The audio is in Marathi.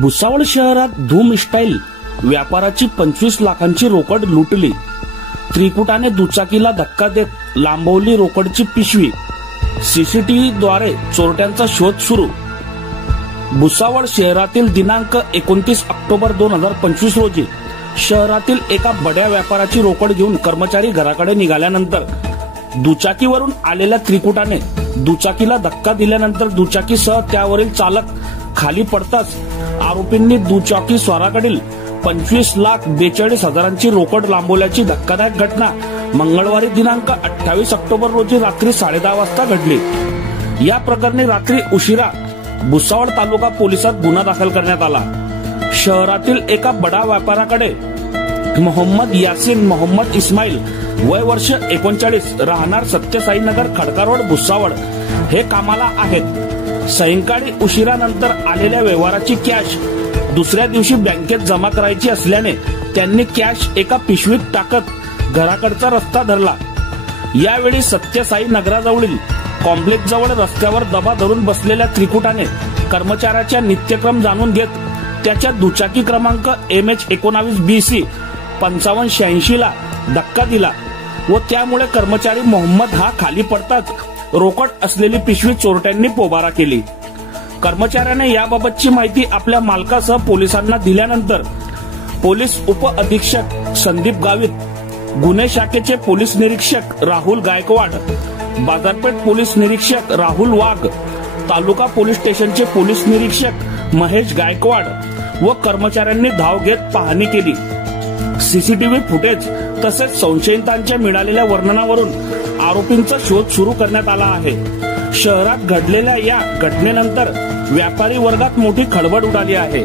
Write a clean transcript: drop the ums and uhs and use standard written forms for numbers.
भुसावळ शहरात धूम स्टाईल व्यापाराची 25 लाखांची रोकड लुटली। त्रिकुटाने दुचाकीला धक्का देत लांबवली रोकडची पिशवी। सीसीटीव्हीद्वारे चोरट्यांचा शोध सुरू। भुसावळ शहरातील दिनांक 29 ऑक्टोबर 2025 रोजी शहरातील एका बड्या व्यापाराची रोकड घेऊन कर्मचारी घराकडे निघाल्यानंतर दुचाकीवरून आलेल्या त्रिकुटाने दुचाकीला धक्का दिल्यानंतर दुचाकीसह त्यावरील चालक खाली पडताच आरोपींनी दुचाकी स्वाराकडील 25,42,000ची रोकड लांबवल्याची धक्कादायक घटना मंगळवारी दिनांक 28 ऑक्टोबर रोजी रात्री 10:30 वाजता घडली। या प्रकरणी रात्री उशिरा भुसावळ तालुका पोलिसात गुन्हा दाखल करण्यात आला। शहरातील एका बडा व्यापाराकडे मोहम्मद यासिन मोहम्मद इस्माईल वय वर्ष 39 राहणार सत्यसाईनगर खडका रोड भुसावळ हे कामाला आहेत। सायंकाळी उशिरानंतर आलेल्या व्यवहाराची कॅश दुसऱ्या दिवशी बँकेत जमा करायची असल्याने त्यांनी कॅश एका पिशवीत टाकत घराकडचा रस्ता धरला। यावेळी सत्यसाई नगराजवळील कॉम्प्लेक्स जवळ रस्त्यावर दबा धरून बसलेल्या त्रिकुटाने कर्मचाऱ्याच्या नित्यक्रम जाणून घेत त्याच्या दुचाकी क्रमांक MH19BC 5586 ला धक्का दिला व त्यामुळे कर्मचारी मोहम्मद हा खाली पडताच रोकड असलेली पिशवी चोरट्यांनी पोबारा केली। कर्मचाऱ्याने याबाबतची माहिती आपल्या मालकासह पोलिसांना दिल्यानंतर पोलीस उप अधीक्षक संदीप गावित, गुन्हे शाखेचे पोलीस निरीक्षक राहुल गायकवाड, बाजारपेठ पोलीस निरीक्षक राहुल वाघ, तालुका पोलीस स्टेशनचे पोलीस निरीक्षक महेश गायकवाड व कर्मचाऱ्यांनी धाव घेत पाहणी केली। सीसीटीव्ही फुटेज तसेच संशयितांच्या मिळालेल्या वर्णनावरून आरोपींचा शोध सुरू करण्यात आला आहे। शहरात घडलेल्या या घटनेनंतर व्यापारी वर्गात मोठी खळबळ उडाली आहे।